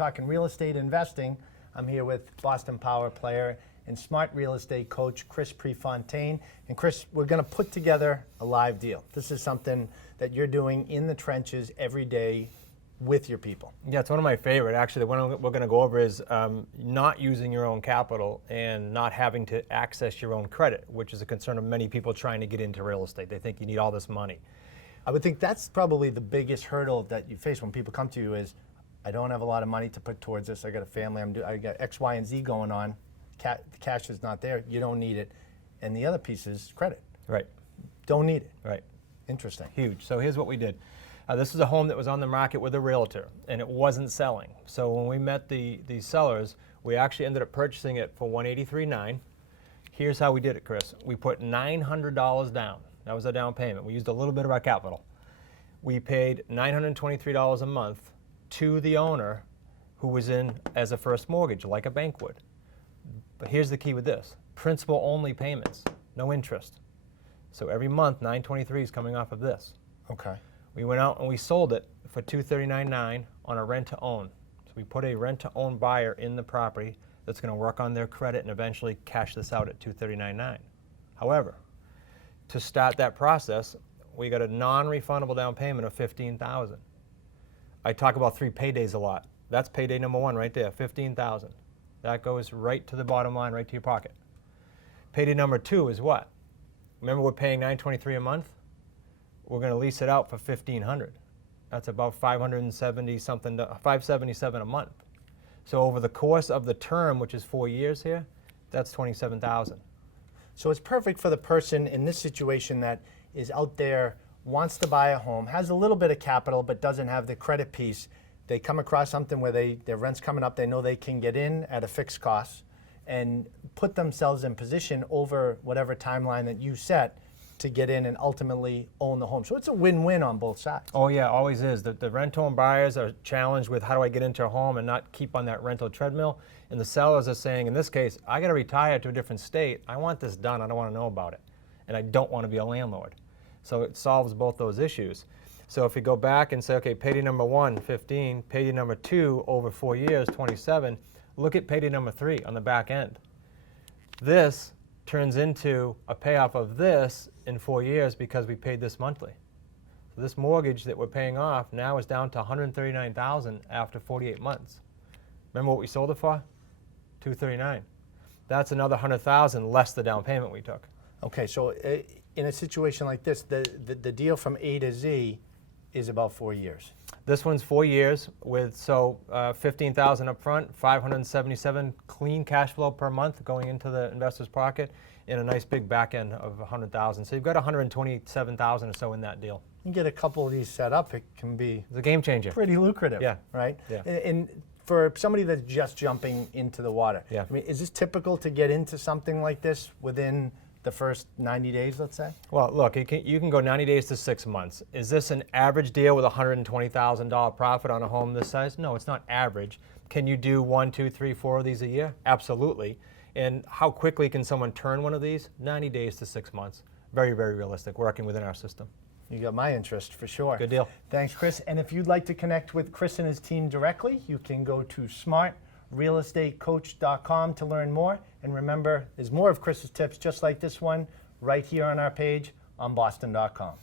Talking real estate investing. I'm here with Boston Power player and smart real estate coach, Chris Prefontaine. And Chris, we're going to put together a live deal. This is something that you're doing in the trenches every day with your people. Yeah, it's one of my favorite. Actually, the one we're going to go over is not using your own capital and not having to access your own credit, which is a concern of many people trying to get into real estate. They think you need all this money. I would think that's probably the biggest hurdle that you face when people come to you is, I don't have a lot of money to put towards this. I got a family. I got X, Y, and Z going on. The cash is not there. You don't need it. And the other piece is credit. Right. Don't need it. Right. Interesting. Huge. So here's what we did. This is a home that was on the market with a realtor, and it wasn't selling. So when we met the sellers, we actually ended up purchasing it for $183,900. Here's how we did it, Chris. We put $900 down. That was our down payment. We used a little bit of our capital. We paid $923 a month to the owner who was in as a first mortgage, like a bank would. But here's the key with this. Principal only payments, no interest. So every month, $923 is coming off of this. Okay. We went out and we sold it for $239,900 on a rent-to-own. So we put a rent-to-own buyer in the property that's going to work on their credit and eventually cash this out at $239,900. However, to start that process, we got a non-refundable down payment of $15,000. I talk about 3 paydays a lot. That's payday number 1 right there, $15,000. That goes right to the bottom line, right to your pocket. Payday number 2 is what? Remember, we're paying $923 a month. We're going to lease it out for $1,500. That's about $577 a month. So over the course of the term, which is 4 years here, that's $27,000. So it's perfect for the person in this situation that is out there, wants to buy a home, has a little bit of capital, but doesn't have the credit piece. They come across something where their rent's coming up, they know they can get in at a fixed cost and put themselves in position over whatever timeline that you set to get in and ultimately own the home. So it's a win-win on both sides. Oh yeah, always is. The rent-to-own buyers are challenged with how do I get into a home and not keep on that rental treadmill. And the sellers are saying, in this case, I got to retire to a different state. I want this done. I don't want to know about it. And I don't want to be a landlord. So it solves both those issues. So if you go back and say, okay, payday number 1, 15, payday number 2 over 4 years, 27, look at payday number 3 on the back end. This turns into a payoff of this in 4 years because we paid this monthly. So this mortgage that we're paying off now is down to $139,000 after 48 months. Remember what we sold it for? $239,000. That's another $100,000 less the down payment we took. Okay, so in a situation like this, the deal from A to Z is about 4 years. This one's 4 years with $15,000 up front, $577 clean cash flow per month going into the investor's pocket, and a nice big back end of $100,000. So you've got $127,000 or so in that deal. You get a couple of these set up, it can be It's a game changer. pretty lucrative. Yeah. Right? Yeah. And for somebody that's just jumping into the water, Yeah. I mean, is this typical to get into something like this within the first 90 days, let's say? Well, look, you can go 90 days to 6 months. Is this an average deal with $120,000 profit on a home this size? No, it's not average. Can you do 1, 2, 3, 4 of these a year? Absolutely. And how quickly can someone turn one of these? 90 days to 6 months. Very, very realistic, working within our system. You got my interest for sure. Good deal. Thanks, Chris. And if you'd like to connect with Chris and his team directly, you can go to smartrealestatecoach.com to learn more. And remember, there's more of Chris's tips just like this one right here on our page on boston.com.